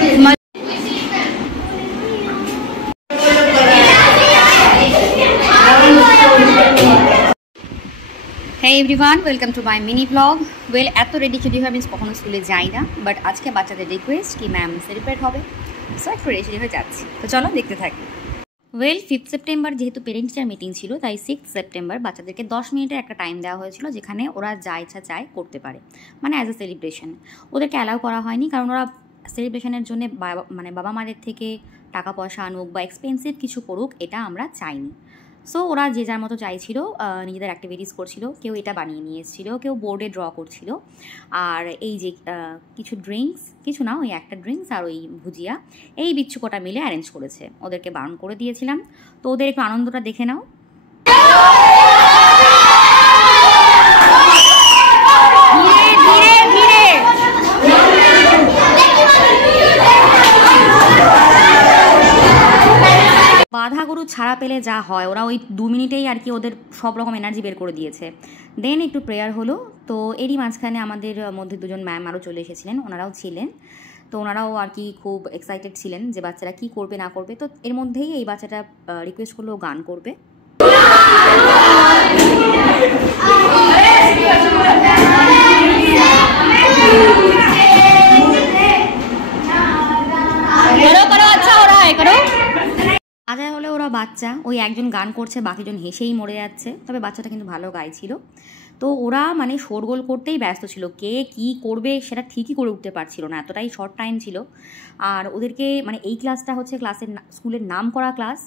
Hey everyone, welcome to my mini vlog. Well, এত ready চেডি হয়ে আমি কখনো স্কুলে যাই না, বাট আজকে বাচ্চাদের রিকোয়েস্ট কি ম্যাম সেলিব্রেট হবে, সো একটু রেডি হয়ে যাচ্ছি। তো চলো দেখতে থাকি। ওয়েল, 5 সেপ্টেম্বর যেহেতু পেরেন্টসের মিটিং ছিল, তাই 6 সেপ্টেম্বর বাচ্চাদেরকে 10 মিনিটের একটা টাইম দেওয়া হয়েছিল, যেখানে ওরা যা ইচ্ছা চায় করতে পারে, মানে অ্যাজ এ সেলিব্রেশন। ওদেরকে অ্যালাউ করা হয়নি, কারণ ওরা সেলিব্রেশনের জন্য বাবা মাদের থেকে টাকা পয়সা আনুক বা এক্সপেন্সিভ কিছু করুক, এটা আমরা চাইনি। সো ওরা যে যার মতো চাইছিল, নিজেদের অ্যাক্টিভিটিস করছিল। কেউ এটা বানিয়ে নিয়ে এসেছিল, কেউ বোর্ডে ড্র করছিল, আর এই যে কিছু ড্রিঙ্কস, কিছু না, ওই একটা ড্রিঙ্কস আর ওই ভুজিয়া, এই বিচ্ছুকটা মিলে অ্যারেঞ্জ করেছে। ওদেরকে বারণ করে দিয়েছিলাম, তো ওদের একটু আনন্দটা দেখে নাও। বাধা গরু ছাড়া পেলে যা হয়, ওরা ওই 2 মিনিটেই আর কি ওদের সব রকম এনার্জি বের করে দিয়েছে। দেন একটু প্রেয়ার হলো, তো এরই মাঝখানে আমাদের মধ্যে দুজন ম্যাম আরও চলে এসেছিলেন, ওনারাও ছিলেন। তো ওনারাও আর কি খুব এক্সাইটেড ছিলেন যে বাচ্চারা কি করবে না করবে। তো এর মধ্যেই এই বাচ্চাটা রিকোয়েস্ট করলো গান করবে। আজায় হলে ওরা বাচ্চা, ওই একজন গান করছে, বাকিজন হেসেই মরে যাচ্ছে। তবে বাচ্চাটা কিন্তু ভালো গাইছিল। তো ওরা মানে শোরগোল করতেই ব্যস্ত ছিল, কে কি করবে সেটা ঠিকই করে উঠতে পারছিল না, এতটাই শর্ট টাইম ছিল। আর ওদেরকে মানে এই ক্লাসটা হচ্ছে স্কুলের নাম করা ক্লাস,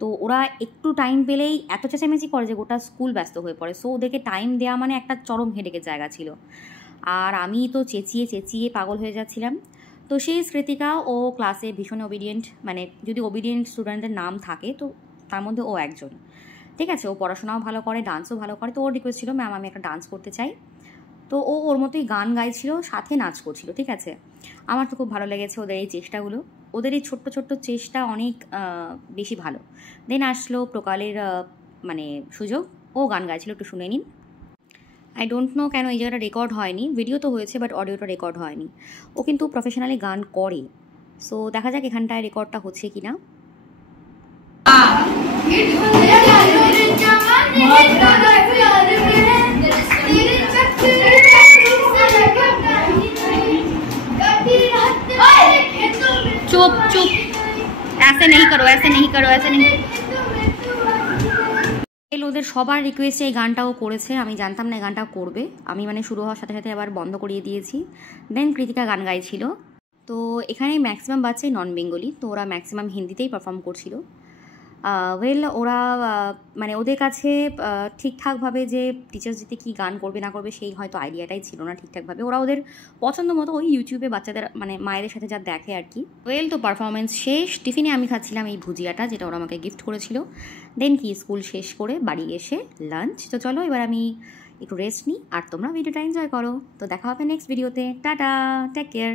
তো ওরা একটু টাইম পেলেই এত চেঁচামেচি করে যে গোটা স্কুল ব্যস্ত হয়ে পড়ে। সো ওদেরকে টাইম দেওয়া মানে একটা চরম হেডেকের জায়গা ছিল। আর আমি তো চেঁচিয়ে চেঁচিয়ে পাগল হয়ে যাচ্ছিলাম। তো সেই স্মৃতিকা ও ক্লাসে ভীষণ ওবিডিয়েন্ট, মানে যদি ওবিডিয়েন্ট স্টুডেন্টদের নাম থাকে তো তার মধ্যে ও একজন। ঠিক আছে, ও পড়াশোনাও ভালো করে, ডান্সও ভালো করে। তো ওর রিকোয়েস্ট ছিল ম্যাম আমি একটা ডান্স করতে চাই। তো ও ওর মতোই গান গাইছিল, সাথে নাচ করছিল। ঠিক আছে, আমার তো খুব ভালো লেগেছে ওদের এই চেষ্টাগুলো, ওদের এই ছোট্ট ছোট্ট চেষ্টা অনেক বেশি ভালো। দেন আসলো প্রকালের মানে সুযোগ, ও গান গাইছিল, একটু শুনে নিন। আই ডোন্ট নো কেন এই জায়গাটা রেকর্ড হয়নি, ভিডিও তো হয়েছে বাট অডিওটা রেকর্ড হয়নি। ও কিন্তু প্রফেশনালি গান করে, সো দেখা যাক এখানটায় রেকর্ডটা হচ্ছে কিনা। চুপ চুপ, ऐसे नहीं करो, ऐसे नहीं करो, ऐसे नहीं। ওদের সবার রিকোয়েস্টে এই গানটাও করেছে, আমি জানতাম না এই গানটাও করবে। আমি মানে শুরু হওয়ার সাথে সাথে আবার বন্ধ করিয়ে দিয়েছি। দেন কৃতিকা গান গাইছিল। তো এখানে ম্যাক্সিমাম বাচ্চাই নন বেঙ্গলি, তো ওরা ম্যাক্সিমাম হিন্দিতেই পারফর্ম করছিল। ওয়েল, ওরা মানে ওদের কাছে ঠিকঠাকভাবে যে টিচার্স দিতে কী গান করবে না করবে সেই হয়তো আইডিয়াটাই ছিল না ঠিকঠাকভাবে। ওরা ওদের পছন্দ মতো ওই ইউটিউবে বাচ্চাদের মানে মায়েদের সাথে যা দেখে আর কি। ওয়েল, তো পারফরমেন্স শেষ। টিফিনে আমি খাচ্ছিলাম এই ভুজিয়াটা, যেটা ওরা আমাকে গিফট করেছিল। দেন কি স্কুল শেষ করে বাড়ি এসে লাঞ্চ। তো চলো এবার আমি একটু রেস্ট নিই, আর তোমরা ভিডিওটা এনজয় করো। তো দেখা হবে নেক্সট ভিডিওতে। Tata, take care.